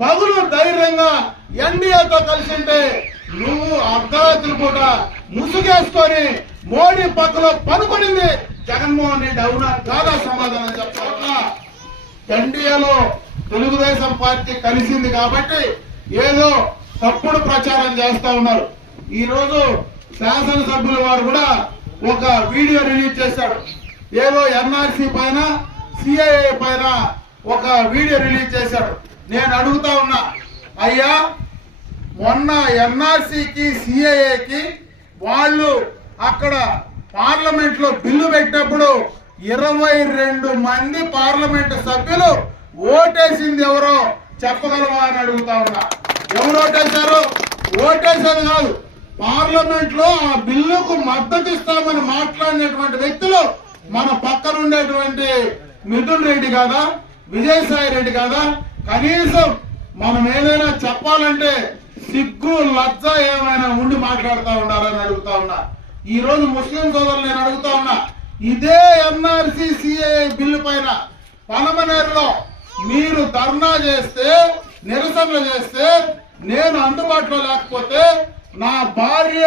పగులు ధైర్యంగా ఎన్డీఏతో కలిసి ఉంటే నువ్వు అర్ధరాత్రి పూట ముసుగేసుకొని మోడీ పక్కలో పనుకొనింది. జగన్మోహన్ రెడ్డి అవునా కాదా సమాధానం చెప్పాలన్నా? ఎన్డీఏలో తెలుగుదేశం పార్టీ కలిసింది కాబట్టి ఏదో తప్పుడు ప్రచారం చేస్తా ఉన్నారు. ఈ రోజు శాసనసభ్యుల వారు కూడా ఒక వీడియో రిలీజ్ చేశాడు ఏదో ఎన్ఆర్సీ పైన సిఐఏ పైన ఒక వీడియో రిలీజ్ చేశాడు నేను అడుగుతా ఉన్నా. అయ్యా మొన్న ఎన్ఆర్సీకి సిఐఏకి వాళ్ళు అక్కడ పార్లమెంట్లో బిల్లు పెట్టినప్పుడు ఇరవై రెండు మంది పార్లమెంట్ సభ్యులు ఓటేసింది ఎవరో చెప్పగలవా అని అడుగుతా ఉన్నా. ఎవరు ఓటేశారు? ఓటేశారు కాదు పార్లమెంట్లో ఆ బిల్లుకు మద్దతు ఇస్తామని మాట్లాడినటువంటి వ్యక్తులు మన పక్కన ఉండేటువంటి మిథున్ రెడ్డి కాదా విజయసాయి రెడ్డి కాదా కనీసం మనం ఏదైనా చెప్పాలంటే సిగ్గు లజ్జ ఏమైనా ఉండి మాట్లాడుతూ ఉండాలని అడుగుతా ఉన్నా. ఈ రోజు ముస్లిం సోదరులు నేను అడుగుతా ఉన్నా. ఇదే ఎన్ఆర్సి సిఏ బిల్లు పైన పలమనేరులో మీరు ధర్నా చేస్తే నిరసనలు చేస్తే నేను అందుబాటులో లేకపోతే నా భార్య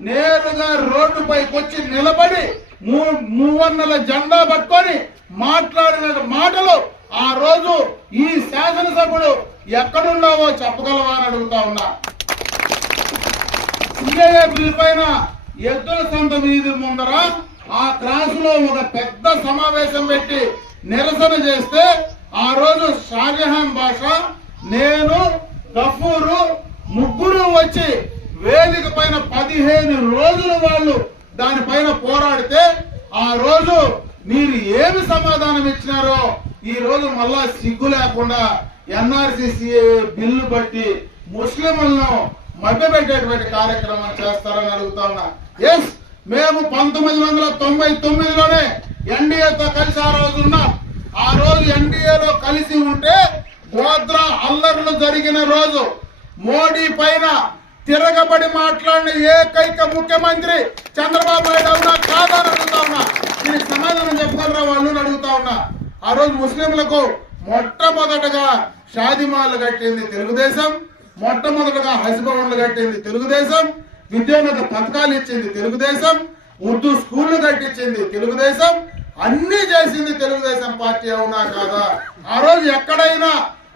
నేరుగా రోడ్డుపైకి వచ్చి నిలబడి మూ- మూవన్నెల జెండా పట్టుకొని మాట్లాడిన మాటలు ఆ రోజు ఈ శాసనసభ్యుడు ఎక్కడున్నావో చెప్పగలవా అని అడుగుతా ఉన్నా. సిఐఏ బిల్ పైన ఎద్దుల సంత వీధి ముందర ఆ క్రాస్లో ఒక పెద్ద సమావేశం పెట్టి నిరసన చేస్తే ఆ రోజు షాజహాన్ భాష నేను గఫూరు ముగ్గురు వచ్చి వేదిక పైన పదిహేను రోజులు వాళ్ళు దానిపైన పోరాడితే ఆ రోజు మీరు ఏమి సమాధానం ఇచ్చినారో ఈ రోజు మళ్ళా సిగ్గు లేకుండా ఎన్ఆర్సీసీ బిల్లు బట్టి ముస్లింలను మభ్యపెట్టేటువంటి కార్యక్రమం చేస్తారని అడుగుతా ఉన్నా. ఎస్ మేము పంతొమ్మిది వందల తొంభై తొమ్మిదిలోనే ఎన్డీఏతో కలిసి ఆ రోజు ఉన్నాం. ఆ రోజు ఎన్డీఏలో కలిసి ఉంటే గోద్రా అల్లర్లు జరిగిన రోజు మోడీ పైన తిరగబడి మాట్లాడిన ఏకైక ముఖ్యమంత్రి చంద్రబాబు నాయుడు అవునా కాదని అడుగుతా ఉన్నా. దీనికి సమాధానం చెప్తారా వాళ్ళు అడుగుతా ఉన్నా. ఆ రోజు ముస్లింలకు మొట్టమొదటగా షాదిమాలు కట్టింది తెలుగుదేశం మొట్టమొదటగా హజ్భవన్లు కట్టింది తెలుగుదేశం విద్యోన్నత పథకాలు ఇచ్చింది తెలుగుదేశం ఉర్దూ స్కూళ్ళు కట్టించింది తెలుగుదేశం అన్ని చేసింది తెలుగుదేశం పార్టీ అవునా కాదా? ఆ రోజు ఎక్కడైనా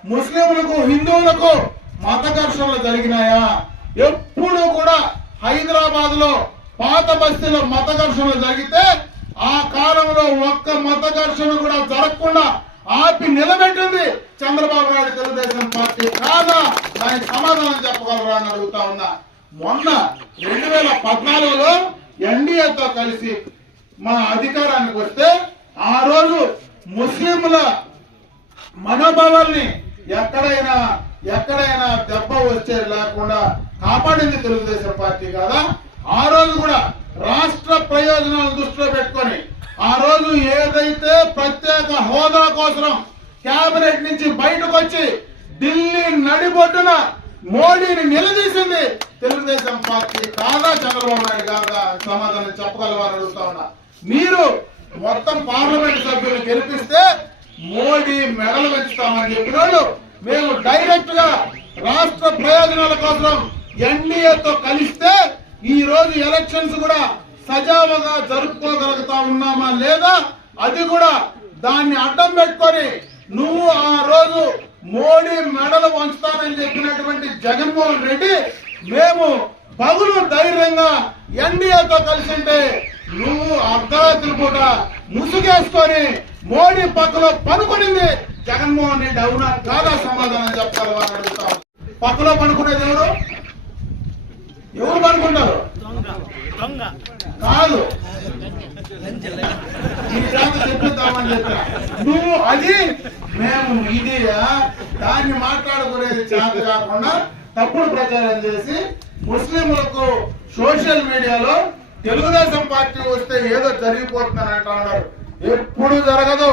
ముస్లింలకు హిందువులకు మత ఘర్షణలు జరిగినాయా? ఎప్పుడు కూడా హైదరాబాద్లో పాత బస్తీలో మత ఘర్షణలు జరిగితే ఆ కాలంలో ఒక్క మత ఘర్షణ కూడా జరగకుండా ఆపి నిలబెట్టింది చంద్రబాబు నాయుడు తెలుగుదేశం పార్టీ. కాదా? దానికి సమాధానం చెప్పగలరా అని అడుగుతా ఉన్నా. మొన్న రెండు వేల పద్నాలుగులో ఎన్డీఏతో కలిసి మా అధికారానికి వస్తే ఆ రోజు ముస్లింల మనోభావాల్ని ఎక్కడైనా ఎక్కడైనా దెబ్బ వచ్చే లేకుండా కాపాడింది తెలుగుదేశం పార్టీ కదా? ఆ రోజు కూడా రాష్ట్ర ప్రయోజనాలను దృష్టిలో పెట్టుకొని ఆ రోజు ఏదైతే ప్రత్యేక హోదా కోసం కేబినెట్ నుంచి బయటకు వచ్చి ఢిల్లీ నడిబొడ్డున మోడీని నిలదీసింది తెలుగుదేశం పార్టీ కాదా చంద్రబాబు నాయుడు కాదా సమాధానం చెప్పగలవారు అడుగుతా ఉన్నా. మీరు మొత్తం పార్లమెంట్ సభ్యులు గెలిపిస్తే మోడీ మెడలు పెంచుతామని చెప్పిన మేము డైరెక్ట్గా రాష్ట్ర ప్రయోజనాల కోసం ఎన్డీఏతో కలిస్తే ఈ రోజు ఎలక్షన్స్ కూడా సజావుగా జరుపుకోగలుగుతా ఉన్నామా లేదా? అది కూడా దాన్ని అడ్డం పెట్టుకొని నువ్వు ఆ రోజు మోడీ మెడలు వంచుతానని చెప్పినటువంటి జగన్మోహన్ రెడ్డి మేము పగులు ధైర్యంగా ఎన్డీఏతో కలిసి ఉంటే నువ్వు అర్ధరాత్రి పూట ముసుగేసుకొని మోడీ పక్కలో పనుకొనింది జగన్మోహన్ రెడ్డి. అవునా? కాదా సమాధానం చెప్పగలవా అని అడుగుతాం పక్కలో పనుకునేది ఎవరు? ఎవరు పనుకుంటారు కాదు. చెప్పా. నువ్వు అది మేము ఇది దాన్ని మాట్లాడుకునేది చేత కాకుండా తప్పుడు ప్రచారం చేసి ముస్లింలకు సోషల్ మీడియాలో తెలుగుదేశం పార్టీ వస్తే ఏదో జరిగిపోతుందని అంటా ఉన్నారు. ఎప్పుడు జరగదు.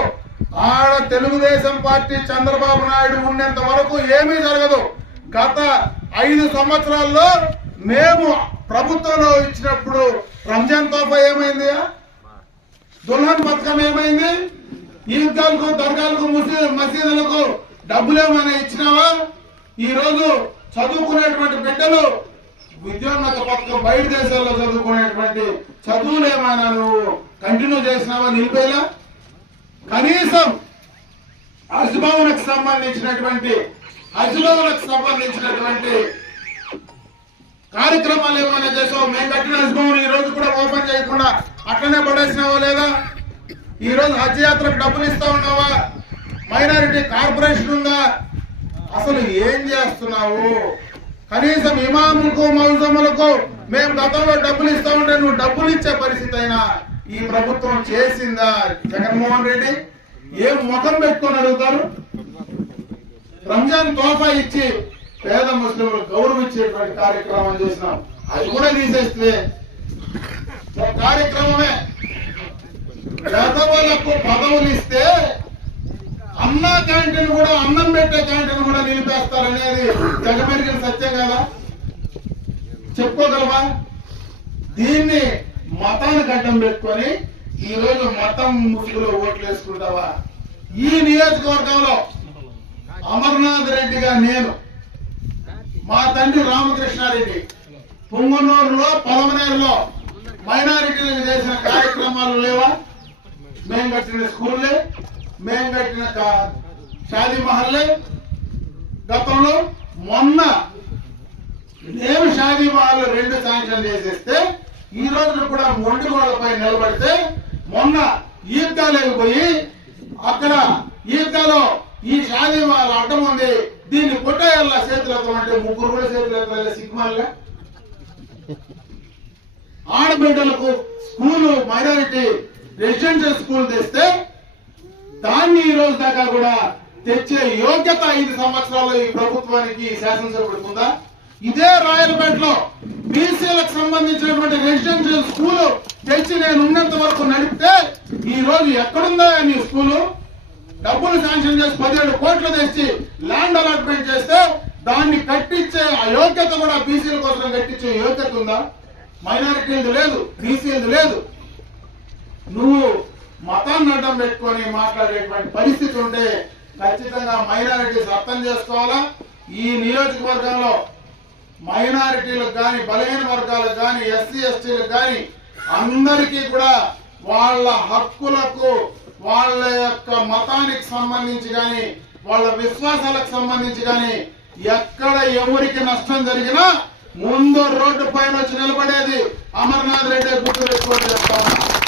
ఆడ తెలుగుదేశం పార్టీ చంద్రబాబు నాయుడు ఉన్నంత వరకు ఏమీ జరగదు. గత ఐదు సంవత్సరాల్లో మేము ప్రభుత్వంలో ఇచ్చినప్పుడు రంజాన్ తోఫా ఏమైంది? దుల్హన్ పథకం ఏమైంది? ఈద్గాలకు దర్గాలకు ముస్లిం మసీదులకు డబ్బులేమైనా ఇచ్చినావా? ఈ రోజు చదువుకునేటువంటి బిడ్డలు విద్యోన్నత పథకం బయట దేశాల్లో చదువుకునేటువంటి చదువులు ఏమైనా నువ్వు కంటిన్యూ చేసినావా నిలిపేలా? కనీసం హజ్భవనకు సంబంధించినటువంటి హజ్భవనకు సంబంధించినటువంటి కార్యక్రమాలు ఏమైనా చేసావు మేము కట్టిన హజ్భవన్ ఈ రోజు కూడా ఓపెన్ చేయకుండా అట్లనే పడేసినావా లేదా? ఈ రోజు హజ్ యాత్రకు డబ్బులు ఇస్తా ఉన్నావా? మైనారిటీ కార్పొరేషన్ ఉందా? అసలు ఏం చేస్తున్నావు? కనీసం ఇమాములకు మౌజములకు మేము గతంలో డబ్బులు ఇస్తా ఉంటే నువ్వు డబ్బులు ఇచ్చే పరిస్థితి అయినా ఈ ప్రభుత్వం చేసిందా? జగన్మోహన్ రెడ్డి ఏం ముఖం పెట్టుకొని అడుగుతారు? రంజాన్ తోఫా ఇచ్చి పేద ముస్లింలు గౌరవించేటువంటి కార్యక్రమం చేసినాం. అది కూడా తీసేస్తే కార్యక్రమమే పేదవాళ్ళకు పదవులు ఇస్తే అన్న క్యాంటీన్ కూడా అన్నం పెట్టే క్యాంటీన్ కూడా నిలిపేస్తారనేది జగమెరిగిన సత్యం కదా? చెప్పుకోగలవా? దీన్ని మతానికి అడ్డం పెట్టుకొని ఈ రోజు మతం ముసుగులో ఓట్లు వేసుకుంటావా? ఈ నియోజకవర్గంలో అమర్నాథ్ రెడ్డిగా నేను మా తండ్రి రామకృష్ణారెడ్డి పుంగనూరులో పొలమనేరులో మైనారిటీలకు చేసిన కార్యక్రమాలు లేవా? మేము కట్టిన స్కూళ్ళే మేము కట్టిన షాదీ మహల్లే. గతంలో మొన్న నేను షాదీ మహల్ రెండు శాంక్షన్ చేసేస్తే ఈ రోజు కూడా మొండిగోడపై నిలబడితే మొన్న ఈద్గాలోకి పోయి అక్కడ ఈద్గాలో ఈ షాదీ మహల్ అడ్డం ఉంది. దీన్ని కొట్టేయాల చేతులతో అంటే ముగ్గురు కూడా చేతులు సిగ్మాల్గా ఆడబిడ్డలకు స్కూలు మైనారిటీ రెసిడెన్షియల్ స్కూల్ తెస్తే దాన్ని ఈ రోజు దాకా కూడా తెచ్చే యోగ్యత ఐదు సంవత్సరాలు ఈ ప్రభుత్వానికి శాసనసభ పెడుతుందా? ఇదే రాయలపేటలో బీసీలకు సంబంధించినటువంటి రెసిడెన్షియల్ స్కూల్ తెచ్చి నేను ఉన్నంత వరకు నడిపితే ఈ రోజు ఎక్కడుందా నీ స్కూలు? డబ్బులు శాంక్షన్ చేసి పదిహేడు కోట్లు తెచ్చి ల్యాండ్ అలాట్మెంట్ చేస్తే దాన్ని కట్టించే ఆ యోగ్యత కూడా బీసీల కోసం కట్టించే యోగ్యత ఉందా? మైనారిటీలది లేదు బీసీలది లేదు నువ్వు మతాన్ని అడ్డం పెట్టుకొని మాట్లాడేటువంటి పరిస్థితి ఉంటే ఖచ్చితంగా మైనారిటీస్ అర్థం చేసుకోవాలా? ఈ నియోజకవర్గంలో మైనారిటీలకు కానీ బలహీన వర్గాలకు కానీ ఎస్సీ ఎస్టీలకు కానీ అందరికీ కూడా వాళ్ళ హక్కులకు వాళ్ళ యొక్క మతానికి సంబంధించి కానీ వాళ్ళ విశ్వాసాలకు సంబంధించి కానీ ఎక్కడ ఎవరికి నష్టం జరిగినా ముందు రోడ్డు పైన వచ్చి నిలబడేది అమర్నాథ్ రెడ్డి గుర్తు పెట్టుకోవడం చెప్తా